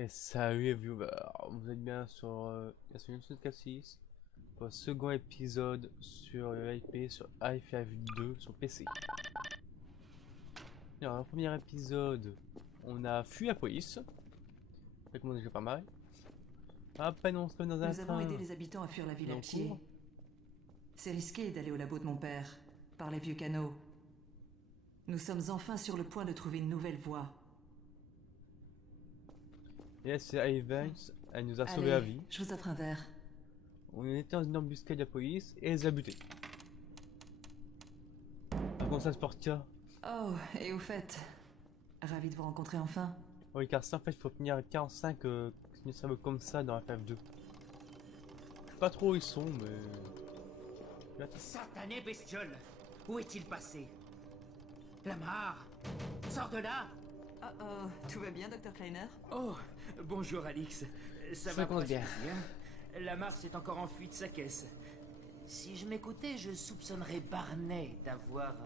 Et salut les viewers, vous êtes bien sur la solution de Cassis pour le second épisode sur l'IP sur Half-Life 2 sur PC. Alors, dans le premier épisode, on a fui la police, ça commence déjà pas mal. À peine on se met dans un Nous avons aidé train, les habitants à fuir la ville on à pied. court. C'est risqué d'aller au labo de mon père, par les vieux canaux. Nous sommes enfin sur le point de trouver une nouvelle voie. Et là c'est Evans, elle nous a sauvé la Allez, vie. je vous offre un verre. On était dans une embuscade de la police et elle les a butés. Ah, comment ça se porte ça? Oh, et au fait, ravi de vous rencontrer enfin. Oui, car ça en fait il faut tenir 45 une cerveau comme ça dans FF2. Je sais pas trop où ils sont, mais. Satané bestiole! Où est-il passé? Lamar! Sors de là! Oh oh, tout va bien, Dr. Kleiner? Oh, bonjour Alix. Ça commence bien. Lamar s'est encore enfui de sa caisse. Si je m'écoutais, je soupçonnerais Barney d'avoir...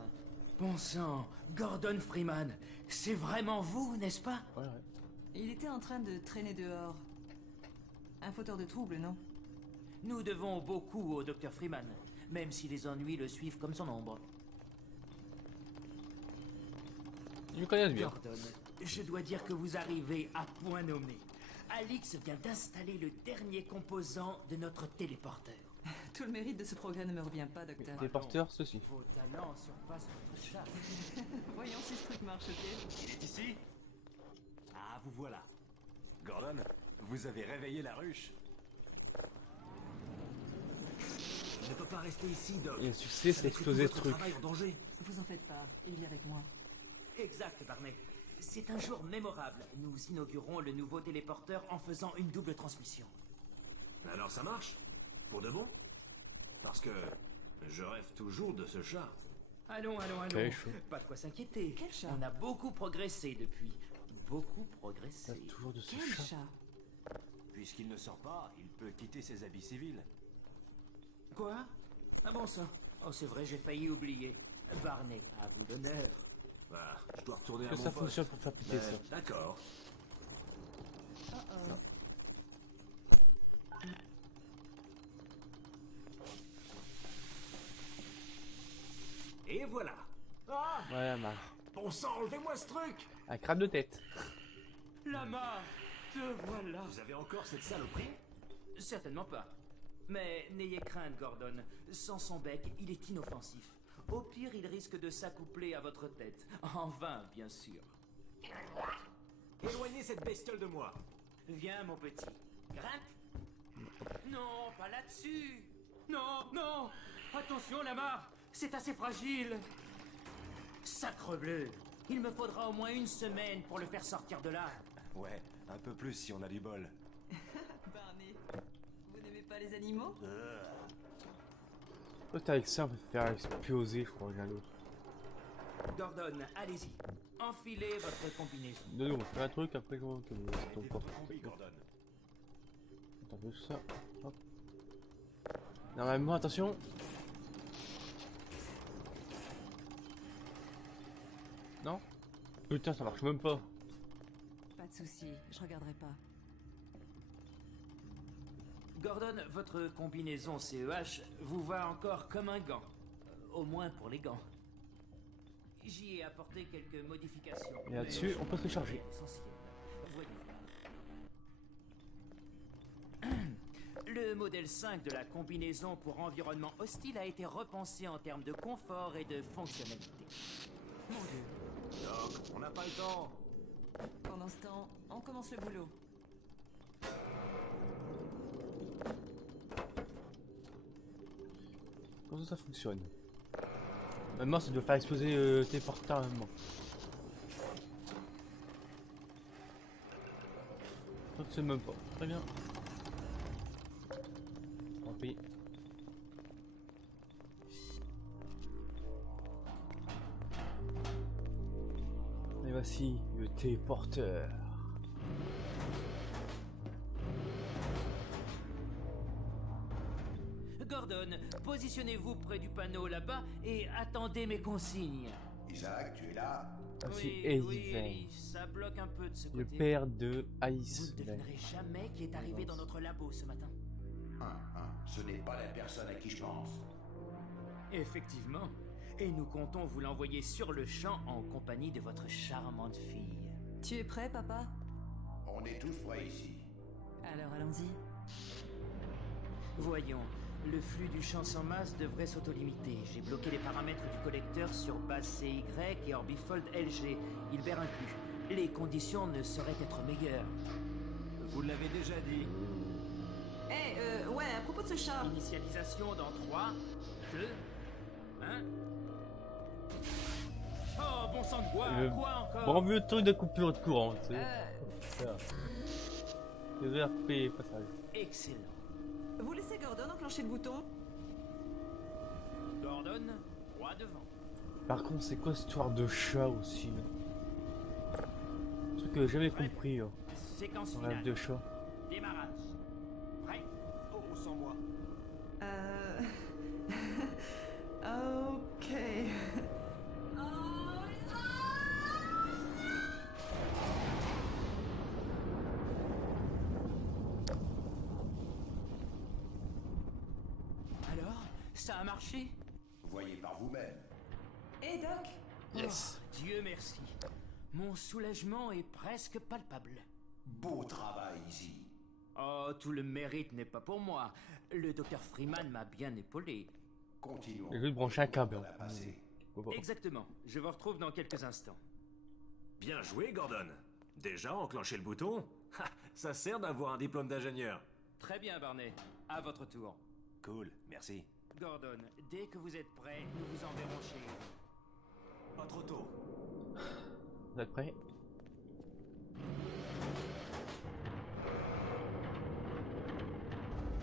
Bon sang, Gordon Freeman, c'est vraiment vous, n'est-ce pas? Ouais. Il était en train de traîner dehors. Un fauteur de trouble, non? Nous devons beaucoup au Dr. Freeman, même si les ennuis le suivent comme son ombre. Ils me connaissent bien. Gordon, je dois dire que vous arrivez à point nommé. Alix vient d'installer le dernier composant de notre téléporteur. Tout le mérite de ce progrès ne me revient pas, docteur. Les porteurs, ceci. Vos talents surpassent votre chat. Voyons si ce truc marche, ok? Il est ici? Ah, vous voilà. Gordon, vous avez réveillé la ruche. On peut pas rester ici, Doc. Et le succès, c'est exploser ce truc. C'est un jour mémorable. Nous inaugurons le nouveau téléporteur en faisant une double transmission. Allons. Ok, chaud. Pas de quoi s'inquiéter. On a beaucoup progressé depuis. Beaucoup progressé. Il y a toujours de ce chat. Puisqu'il ne sort pas, il peut quitter ses habits civils. Quoi? J'ai failli oublier. Barney, à vous bonheur. Que ça fonctionne pour faire péter ça. Et voilà. Ah, Voilà, marre. bon sang, enlevez-moi ce truc. Un crabe de tête. Lamar, te voilà. Vous avez encore cette saloperie? Certainement pas. Mais n'ayez crainte, Gordon. Sans son bec, il est inoffensif. Au pire, il risque de s'accoupler à votre tête. En vain, bien sûr. Éloignez cette bestiole de moi. Viens, mon petit. Grimpe. Non, pas là-dessus. Non. Attention, Lamar. C'est assez fragile. Sacrebleu. Il me faudra au moins une semaine pour le faire sortir de là. Ouais, un peu plus si on a du bol. Barney, vous n'aimez pas les animaux? Toi, t'es avec ça, on peut faire exploser, je crois, l'un l'autre. Gordon, allez-y. Enfilez votre combinaison. De nous, on fait un truc, après, je vois que c'est ton porte. Hop. Attends, fais ça. Hop. Normalement, attention. Non? Putain, ça marche même pas. Pas de souci, je regarderai pas. Gordon, votre combinaison CEH vous va encore comme un gant. Au moins pour les gants. J'y ai apporté quelques modifications. Et là-dessus, on peut se recharger. Le modèle 5 de la combinaison pour environnement hostile a été repensé en termes de confort et de fonctionnalité. Mon Dieu. Pendant ce temps, on commence le boulot. Comment ça fonctionne? Maintenant, ça doit faire exploser tes portails maintenant. Je ne sais même pas. Très bien. Tant pis. Et voici le téléporteur. Gordon, positionnez-vous près du panneau là-bas et attendez mes consignes. Isaac, tu es là? Voici Oui, Eddie oui, Vane, Ellie, ça bloque un peu de ce le côté. père de Ice. Vous ne devinerez jamais qui est arrivé dans notre labo ce matin. Ce n'est pas la personne à qui je pense. Effectivement. Et nous comptons vous l'envoyer sur le champ en compagnie de votre charmante fille. Tu es prêt, papa? On est tous prêts ici. Voyons, le flux du champ sans masse devrait s'autolimiter. J'ai bloqué les paramètres du collecteur sur base CY et Orbifold LG. Il est inclus. Les conditions ne sauraient être meilleures. Ouais, à propos de ce chat. Initialisation dans 3, 2, 1... Oh, bon sang de bois, Le quoi encore? Bon vieux truc de coupure de courant, tu sais. Euh, Ça. Le VRP, pas ça. Excellent. vous laissez Gordon enclencher le bouton? Gordon, droit devant. Par contre, c'est quoi cette histoire de chat aussi là? Un truc que j'ai jamais Très compris là. Séquence Dans la finale. de chat. Démarrage. Prêt? Oh, sans moi. Ok. Alors, ça a marché? Voyez par vous-même. Hé, Doc. Oh, Dieu merci. Mon soulagement est presque palpable. Beau travail, Izzy. Oh, tout le mérite n'est pas pour moi. Le docteur Freeman m'a bien épaulé. Continuons. J'ai juste branché un câble. On a passé. Exactement. Je vous retrouve dans quelques instants. Bien joué, Gordon. Déjà enclenché le bouton? Ha, ça sert d'avoir un diplôme d'ingénieur. Très bien, Barney. À votre tour. Cool, merci. Gordon, dès que vous êtes prêt, nous vous enverrons chez Vous êtes prêts?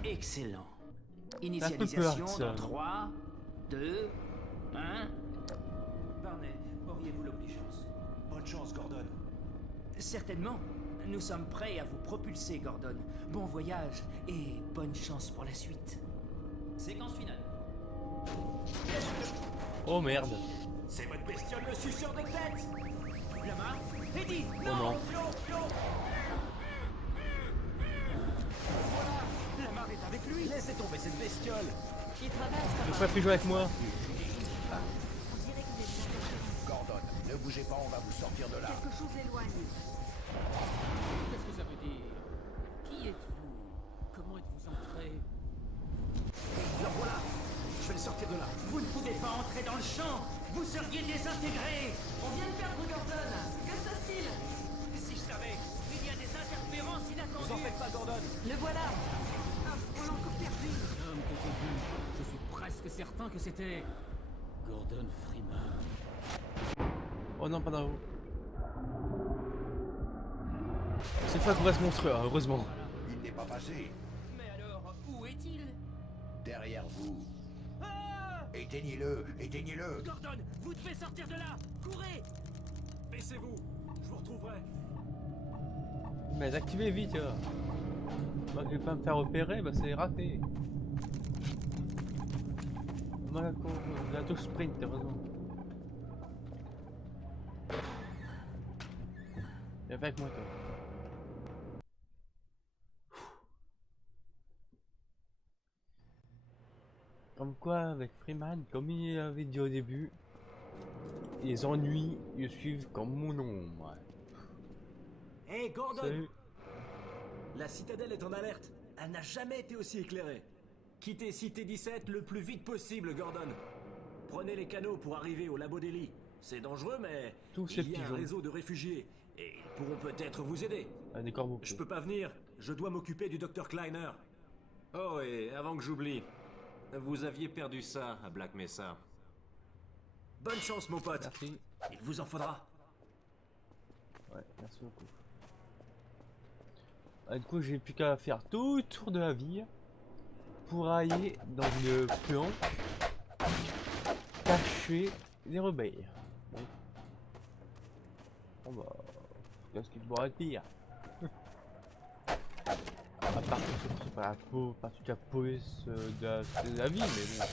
Excellent. peu peur, Initialisation ça, dans non 3, 2, 1... Barney, auriez-vous l'oblige? Bonne chance, Gordon. Certainement. Nous sommes prêts à vous propulser, Gordon. Bon voyage et bonne chance pour la suite. Séquence finale. Oh merde. C'est votre bestiole, le suceur de tête. Eddie! Oh non. Voilà! La marre est avec lui! Laissez tomber cette bestiole. Il traverse, papa. Pourquoi plus jouer avec moi? On dirait qu'il est bien. Ne bougez pas, on va vous sortir de là. Qu'est-ce que ça veut dire? Comment êtes-vous entré? Je vais sortir de là. Vous ne pouvez pas entrer dans le champ! Vous seriez désintégré! Que se passe-t-il? Si je savais, il y a des interférences inattendues! Vous en faites pas, Gordon. Le voilà. Ah, on l'a encore perdu. L'homme que j'ai vu, je suis presque certain que c'était Gordon Freeman. Oh non, pas dans l'eau. C'est fois qu'on va se montrer, hein, heureusement. Il n'est pas passé. Mais alors, où est-il? Derrière vous. Ah! Éteignez-le, éteignez-le. Gordon, vous devez sortir de là! Baissez-vous. Je vous retrouverai. Mais activez vite, là. Moi, je vais pas me faire repérer, bah c'est raté. Moi, la touche sprint, heureusement. Viens avec moi, toi. Comme quoi, avec Freeman, comme il avait dit au début, les ennuis le suivent comme mon ombre. Hé, Gordon. Salut. La citadelle est en alerte. Elle n'a jamais été aussi éclairée. Quittez Cité 17 le plus vite possible, Gordon. Prenez les canaux pour arriver au labo d'Ellie. C'est dangereux, mais... Tous ces il y a un pigeons. réseau de réfugiés. Et ils pourront peut-être vous aider. Ah, des corbeaux. Je peux pas venir. Je dois m'occuper du docteur Kleiner. Oh, et avant que j'oublie, vous aviez perdu ça à Black Mesa. Bonne chance, mon pote. Merci. Il vous en faudra. Ouais, merci beaucoup. Ah, du coup, j'ai plus qu'à faire tout le tour de la ville pour aller dans une planque cacher les rebelles. Ouais. Bon bah, qu'est-ce qu'il pourrait être pire? À part que c'est pas la peau, pas toute la police de la vie, mais bon.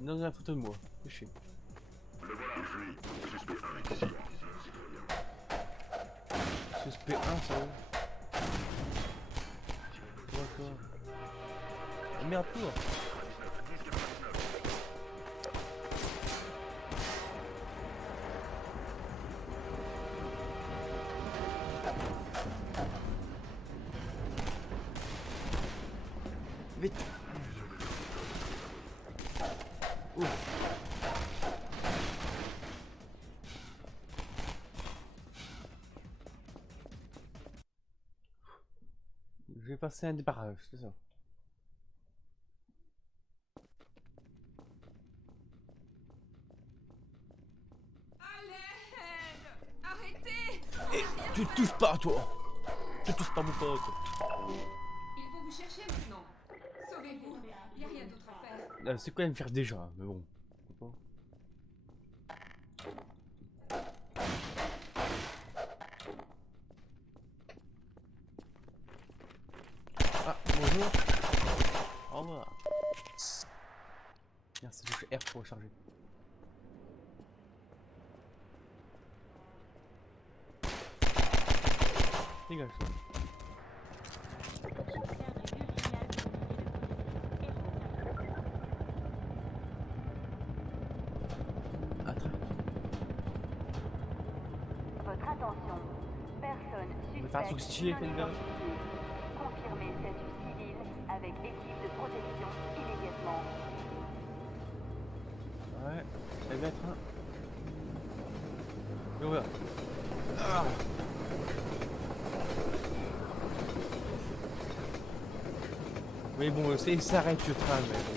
Non, la photo de moi, c'est chier. Suspect 1, ça va. Toi. Oh, merde, toi. Vite. Ouh. Je vais passer un débarrage, c'est ça. À l'aide! Arrêtez! Et tu touches pas, toi. Tu touches pas, mon pote. Ils vont vous chercher maintenant. Sauvez-vous, y a rien d'autre à faire. C'est quoi me faire déjà, mais bon. Ah, bonjour. Au revoir. Merci, touche R pour recharger. Dégage ça. Votre attention, personne On va faire un truc stylé, suspecte non Fenver. identifiée. Confirmez statut civil avec équipe de protection immédiatement. Ouais, ça va être un. Et voilà. Ah. Mais bon, il s'arrête le train, mais bon.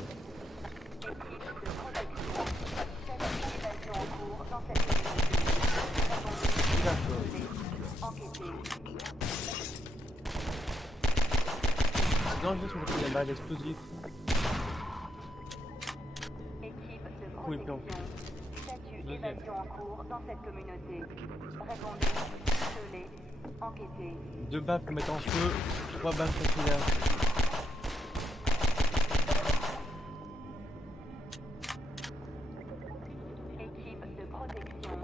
Équipe de protection. Statut d'évasion en cours dans cette communauté. D'accord. Enquêtez. C'est dangereux si on prend la balle explosive. Équipe de Oui, plan. protection. Statut Deuxième. d'évasion en cours dans cette communauté. Répondez. Isolé. Enquêtez. 2 balles pour mettre en feu, 3 balles pour finir. Équipe de protection.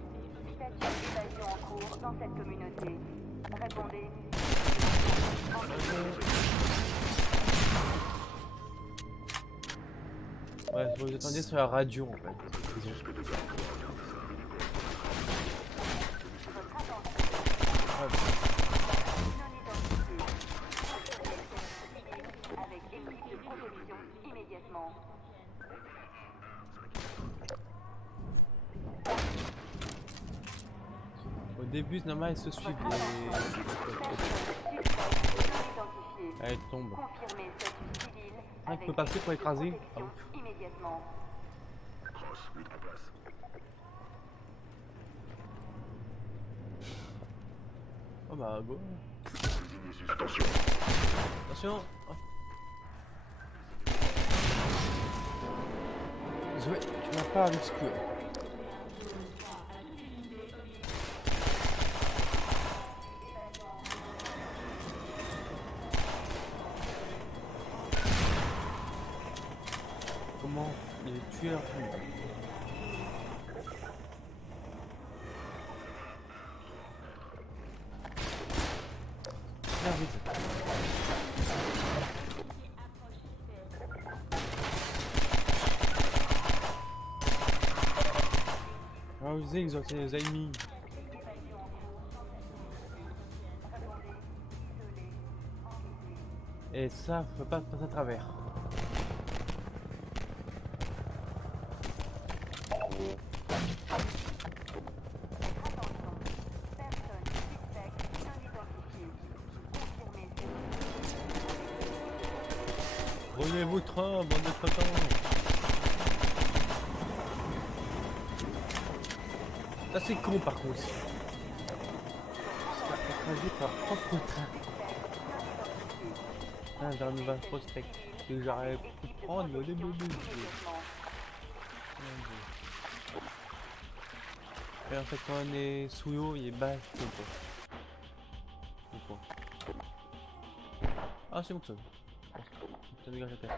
Statut d'évasion en cours dans cette communauté. Répondez. Enquêtez. Ouais, vous attendez sur la radio en fait. Avec équipe de protection immédiatement. Au début, c'est normal, ils se suivent. Elle tombe. Confirmez statut civil. Ah, il peut passer pour écraser. Ah, ouf. Immédiatement. Oh bah, go. Attention. Attention. Oh. Zoé, tu m'as pas avec ce que. Comment les tueurs font. Viens vite. Ah, vous savez, ils ont été les ennemis. Et ça, faut pas passer à travers. Relevez-vous train, bande de crottants. Ça c'est con par contre. Vas-y, leur propre train. Ah, vers le Nova Prospect. Que j'aurais pu prendre les bébés. Et en fait, quand on est sous l'eau, il est bas. Ah, c'est bon que ça. Ça dégage la tête.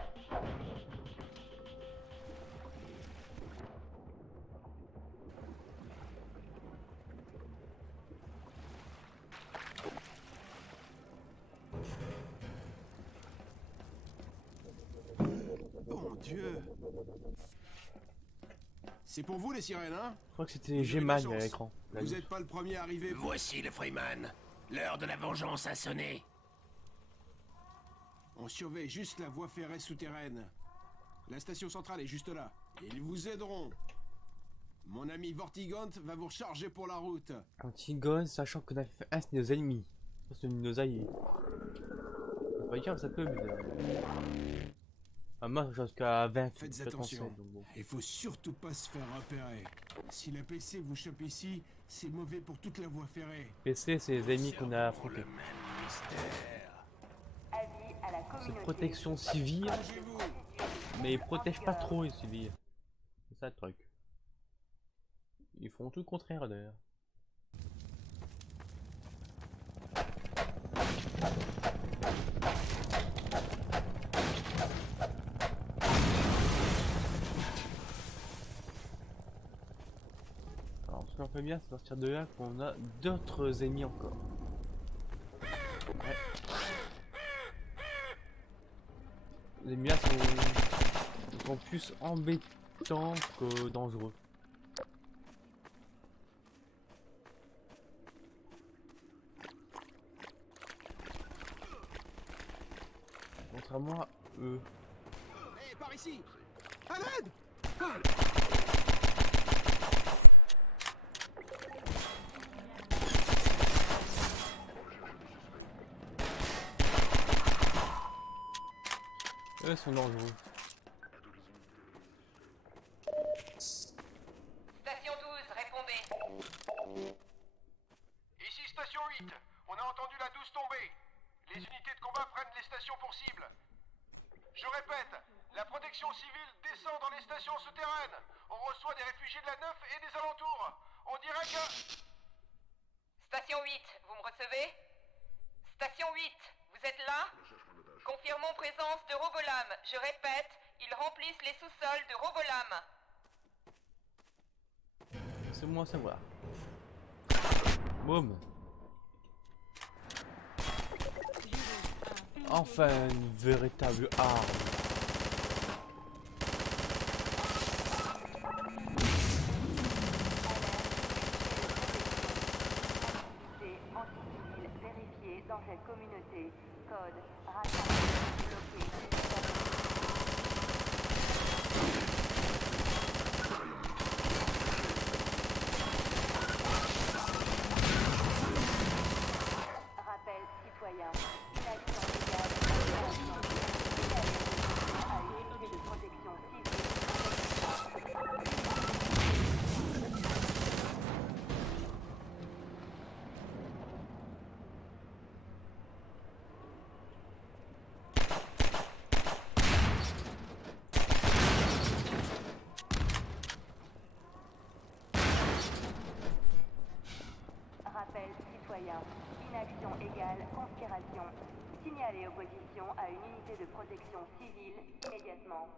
Dieu. C'est pour vous les sirènes, hein? Je crois que c'était G-Man à l'écran. Vous êtes pas le premier arrivé. Voici le Freeman. L'heure de la vengeance a sonné. On surveille juste la voie ferrée souterraine. La station centrale est juste là. Ils vous aideront. Mon ami Vortigaunt va vous recharger pour la route. Antigone, sachant que FF1 c'est nos ennemis. C'est nos alliés. On va pas dire ça peut, mais... Ah, moi, jusqu'à 20. Faites attention. Il faut surtout pas se faire repérer. Si la PC vous chope ici, c'est mauvais pour toute la voie ferrée. PC, c'est les ennemis qu'on a affrontés. Le même mystère. Avis à la C'est communauté. protection civile, Code de procédure. mais ils protègent pas trop les civils. C'est ça le truc. Ils font tout le contraire d'ailleurs. Alors ce qu'on fait bien c'est sortir de là qu'on a d'autres ennemis encore. Ouais. Les ennemis là sont plus embêtants que dangereux. Contrairement à eux. Hé, par ici! À l'aide! Eux sont dangereux. Station 12, répondez. Ici Station 8, on a entendu la 12 tomber. Les unités de combat prennent les stations pour cible. Je répète, la protection civile descend dans les stations souterraines. On reçoit des réfugiés de la 9 et des alentours. On dirait que... Station 8, vous me recevez? Station 8, vous êtes là? Confirmons présence de Robolam. Je répète, ils remplissent les sous-sols de Robolam. C'est moi à savoir. Boum. Enfin une véritable arme. Activité anti-civile vérifiée dans cette communauté. Code rassemblé, bloqué. Rappel citoyen. Une action légale. À une unité de protection Rappel citoyen. Inaction égale conspiration. Signalez opposition à une unité de protection civile immédiatement.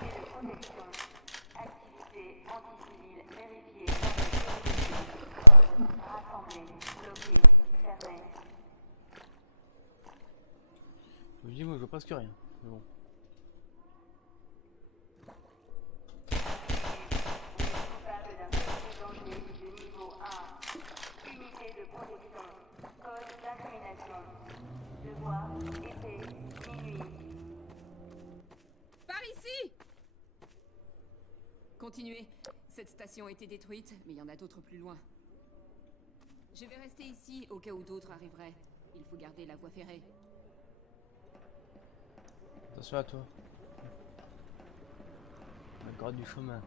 Unité de protection. Activité anti-civile vérifiée dans cette communauté. Code rassemblé, bloqué, fermé. Je me dis moi je vois presque rien. Mais bon. Responsable d'un petit danger de niveau 1. Unité de protection. Code d'incrimination. Devoir, été, minuit. Par ici! Continuez. Cette station a été détruite, mais il y en a d'autres plus loin. Je vais rester ici au cas où d'autres arriveraient. Il faut garder la voie ferrée. Attention à toi. La garde du chemin.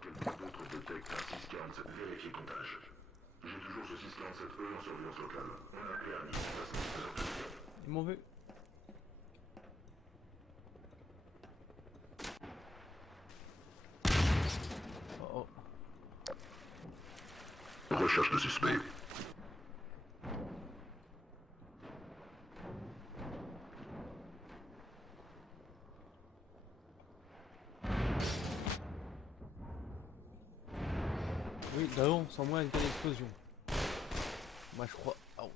Quelqu'un d'autre détecte un 647, vérifiez comptage. J'ai toujours ce 647E en surveillance locale. On a appelé à une station. Ils m'ont vu. Oh oh. Recherche de suspect. Oui, d'avant, sans moi, il y a une explosion. Moi je crois. Oh.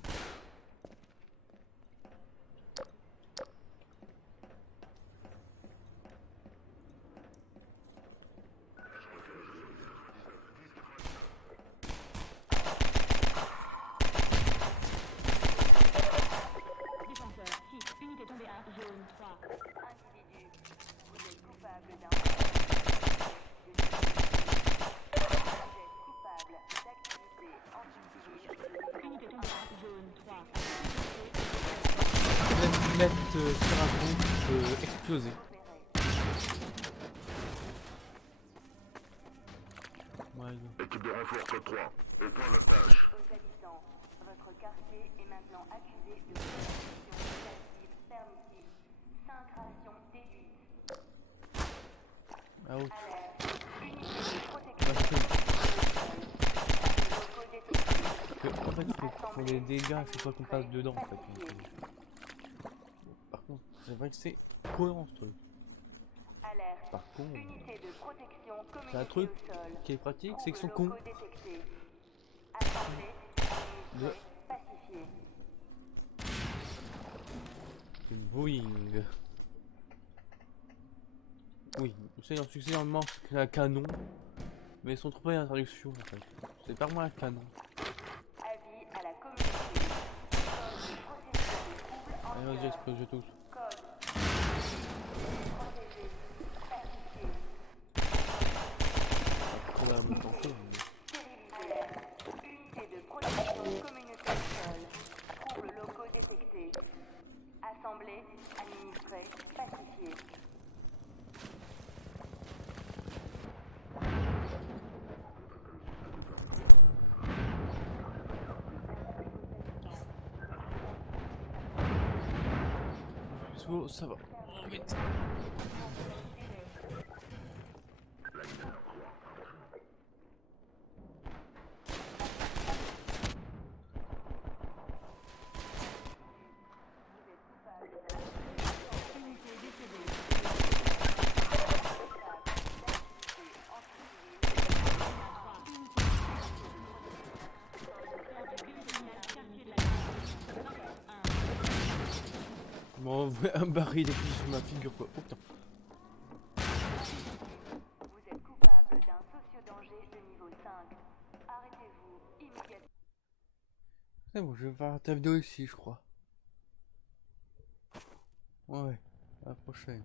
Défenseur 6, unité tombée 1, zone 3. Individu, vous êtes coupable d'un coupable d'activité anti-civile de niveau 1, zone 3. Une mettre sur un pont qui peut exploser. Ouais, Au point d'attache. Aux habitants, votre quartier est maintenant accusé de commission permissive. 5 rations déduites. Ouch. Unité de Bah, protection. En fait, ils font des dégâts à chaque fois qu'on passe dedans en fait. Donc, bon, par contre, c'est vrai que c'est cohérent ce truc. Par contre, c'est un truc qui est pratique, c'est qu'ils sont cons. De Boeing. Oui, c'est un succès normalement, c'est un canon. Mais ils sont trompés à l'introduction en fait. C'est pas vraiment un canon. Allez, vas-y, explose tous. Après la même temps que mais... Unité de protection communautaire sol. Troubles locaux détectés. Assemblée, administrée, pacifiée. Ça va. Oh, vite. Bon, un baril est plus sur ma figure quoi. Oh, putain. Vous êtes coupable d'un socio-danger de niveau 5. Arrêtez-vous immédiatement. C'est bon, je vais faire ta vidéo ici, je crois. Ouais, à la prochaine.